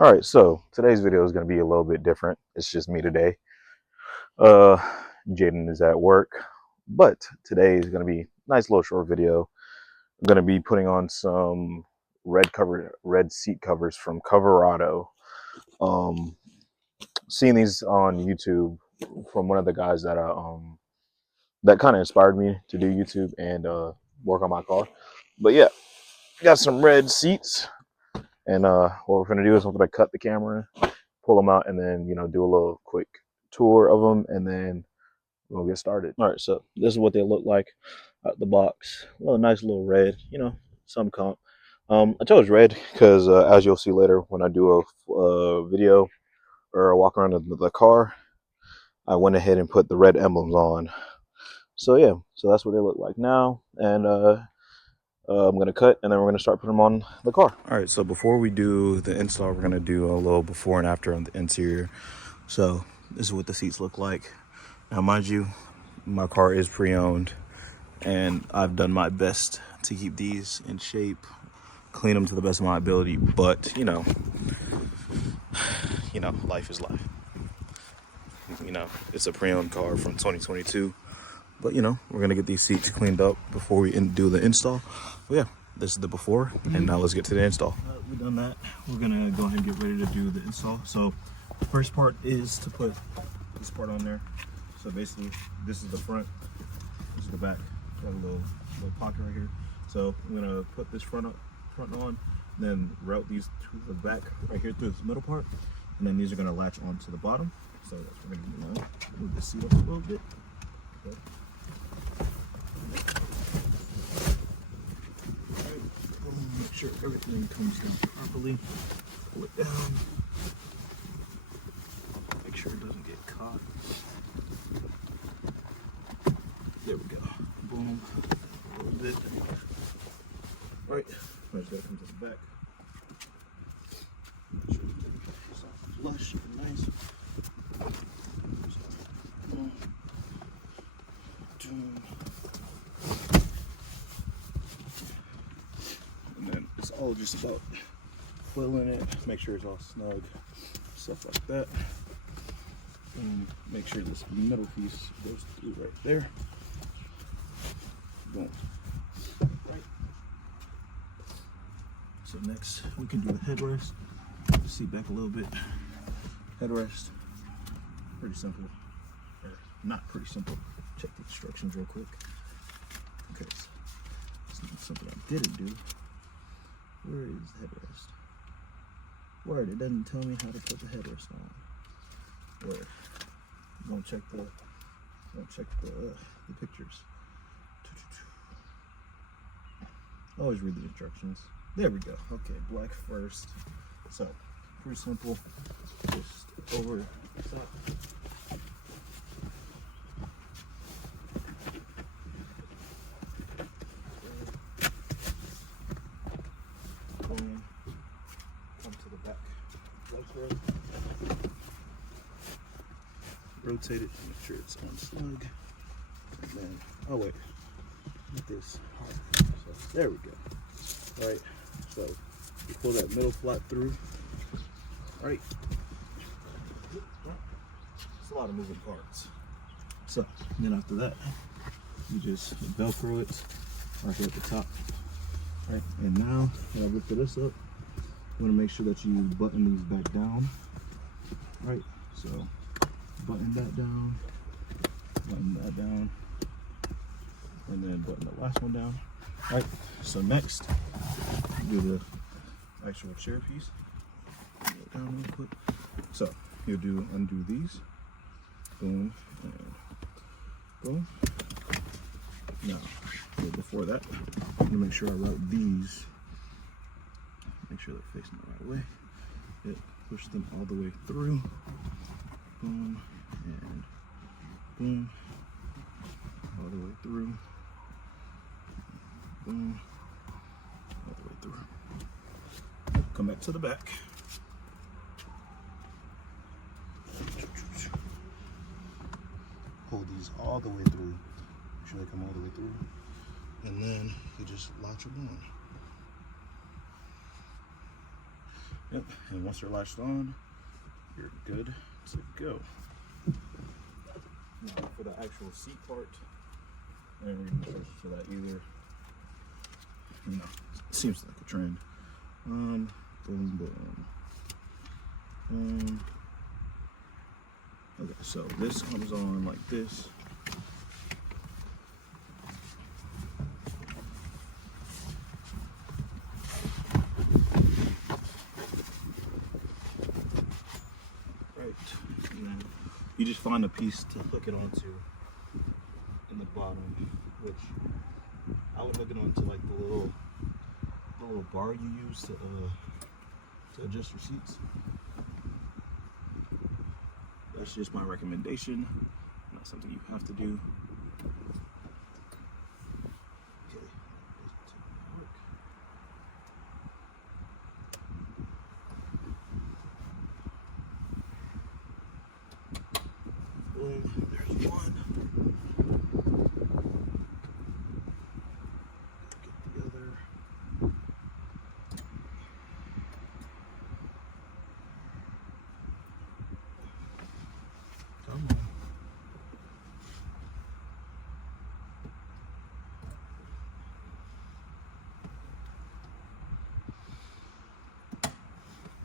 All right, so today's video is going to be a little bit different. It's just me today. Uh, Jaden is at work, but today is going to be a nice little short video. I'm going to be putting on some red seat covers from Coverado. Um, Seeing these on YouTube from one of the guys that kind of inspired me to do YouTube and work on my car. But yeah, got some red seats, and what we're going to do is I'm going to cut the camera, pull them out, and then do a little quick tour of them, and then we'll get started. All right, so this is what they look like out the box. Well, a nice little red, some comp. I chose red because as you'll see later when I do a video or a walk around the car, I went ahead and put the red emblems on. So yeah, so that's what they look like now, and I'm gonna cut, and then we're gonna start putting them on the car. All right, so before we do the install, we're gonna do a little before and after on the interior. So this is what the seats look like. Now, mind you, my car is pre-owned, and I've done my best to keep these in shape, clean them to the best of my ability. But life is life. It's a pre-owned car from 2022. But we're gonna get these seats cleaned up before we do the install. But yeah, this is the before, and now let's get to the install. We've done that. We're gonna go ahead and get ready to do the install. So the first part is to put this part on there. So basically, this is the front, this is the back. Got a little pocket right here. So I'm gonna put this front on, then route these to the back right here through this middle part, and then these are gonna latch onto the bottom. So that's what we're gonna do now. Move the seat up a little bit. Okay. Make sure everything comes down properly. Pull it down. Make sure it doesn't get caught. There we go. Boom. A little bit. All right. I just gotta come to the back. Make sure it's all flush and nice. And then it's all just about filling it. Make sure it's all snug. Stuff like that. And make sure this middle piece goes through right there. Boom. Right. So next we can do the headrest. Seat back a little bit. Headrest. Pretty simple. Or not pretty simple. Check the instructions real quick. Okay. So it's not something I didn't do. Where is the headrest? Word, it doesn't tell me how to put the headrest on. Word. Don't check the pictures. Always read the instructions. There we go. Okay, black first. So pretty simple. Just over the top. Boom. Come to the back. Rotate it, make sure it's on snug. And then, oh wait, get this hard. So there we go. All right, so you pull that middle flap through. All right. It's a lot of moving parts. So then after that, you just Velcro it right here at the top. All right, and now that I've lifted this up, you want to make sure that you button these back down. All right, so button that down, and then button the last one down. All right, so next, do the actual chair piece. Down real quick. So you'll undo these, boom, and boom. Now, before that, I'm gonna make sure I route these. Make sure they're facing the right way. Push them all the way through. Boom and boom. All the way through. Boom. All the way through. Come back to the back. Pull these all the way through. Make sure they come all the way through. And then you just latch them on. Yep, and once they're latched on, you're good to go. Now for the actual seat part, I didn't read instructions for that either. You know, it seems like a trend. Boom, boom. Okay, so this comes on like this. Right, and then you just find a piece to hook it onto in the bottom, which I would hook it onto like the little bar you use to adjust your seats. That's just my recommendation, not something you have to do. Okay, boom, there's one. Get the other. Come on.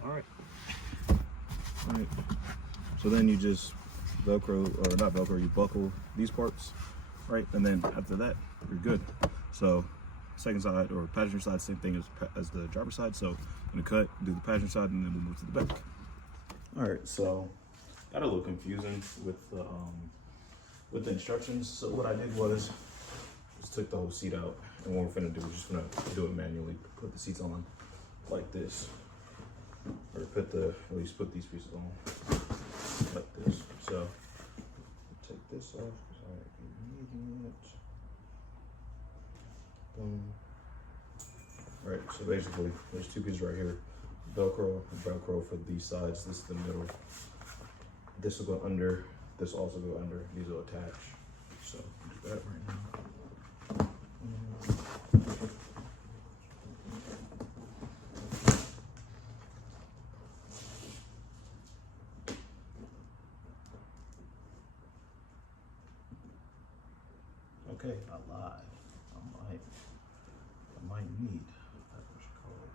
Alright. So then you just Velcro, or not Velcro, you buckle these parts, right? And then after that, you're good. So second side or passenger side, same thing as the driver side. So I'm gonna cut, do the passenger side, and then we'll move to the back. All right, so got a little confusing with the instructions. So what I did was just took the whole seat out, and what we're gonna do is just gonna do it manually. Put the seats on like this, or at least put these pieces on like this. So take this off because I need it. Boom. All right, so basically there's two pieces right here. Velcro for these sides. This is the middle. This will go under. This also go under. These will attach. So do that right now. Okay, I lied. I might need. That's what you call it.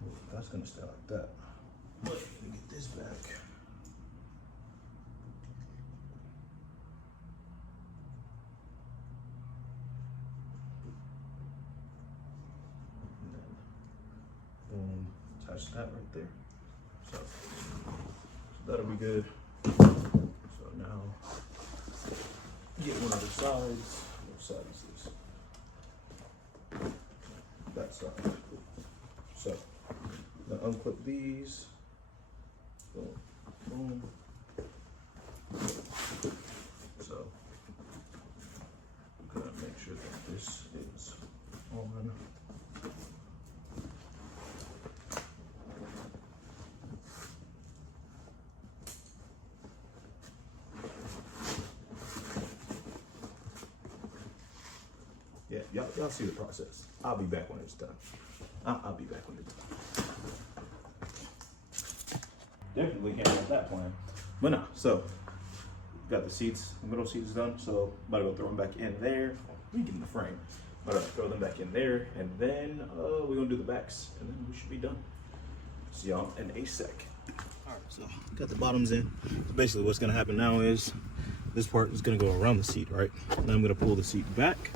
Well, that's gonna stay like that. But let me get this back. And then, boom, attach that right there. So that'll be good. So now get one of the sides. What side is this? That side. So now unclip these. Boom, boom. So I'm gonna make sure that this is on. Yeah, y'all see the process. I'll be back when it's done. I'll be back when it's done. Definitely can't have that plan. But no, so got the seats, the middle seats done. So about to go throw them back in there. We get in the frame. But throw them back in there, and then we're gonna do the backs, and then we should be done. See y'all in a sec. All right, so got the bottoms in. So basically, what's gonna happen now is this part is gonna go around the seat, right? Then I'm gonna pull the seat back.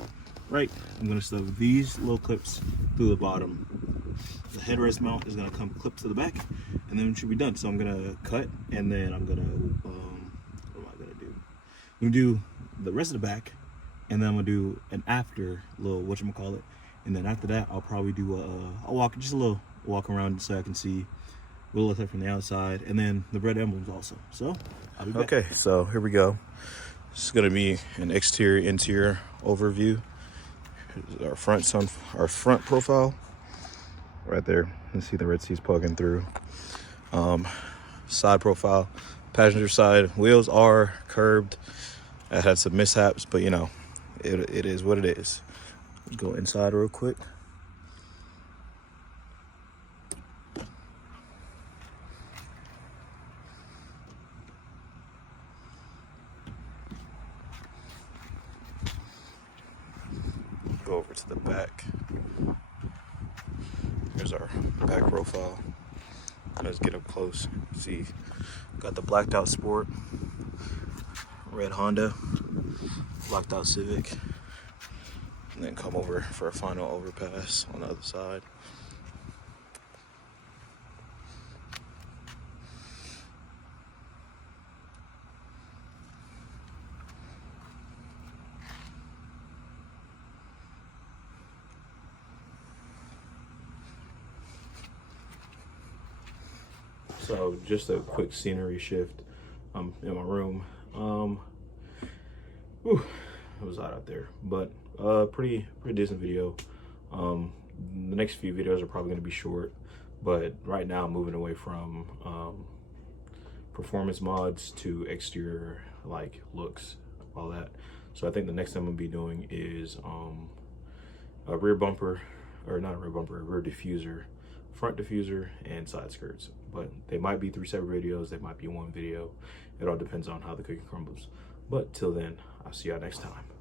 Right, I'm gonna stuff these little clips through the bottom. The headrest mount is gonna come clip to the back, and then it should be done. So I'm gonna cut, and then I'm gonna, what am I gonna do? I'm gonna do the rest of the back, and then I'm gonna do an after little whatchamacallit, and then after that, I'll probably do just a little walk around so I can see what it looks like from the outside, and then the red emblems also. So I'll be back. Okay, so here we go. This is gonna be an exterior, interior overview. Our front profile right there. You see the red seats poking through. Side profile, passenger side wheels are curved. I had some mishaps, but you know, it is what it is. Let's go inside real quick. Go over to the back. Here's our back profile. Let's get up close. See, got the blacked out Sport, red Honda, blacked out Civic, and then come over for a final overpass on the other side. So just a quick scenery shift. I'm in my room. It was hot out there, but pretty decent video. The next few videos are probably going to be short, but right now I'm moving away from performance mods to exterior like looks, all that. So I think the next thing I'm gonna be doing is a rear bumper, or not a rear bumper, a rear diffuser, front diffuser, and side skirts. But they might be 3 separate videos, they might be one video. It all depends on how the cookie crumbles. But till then, I'll see y'all next time.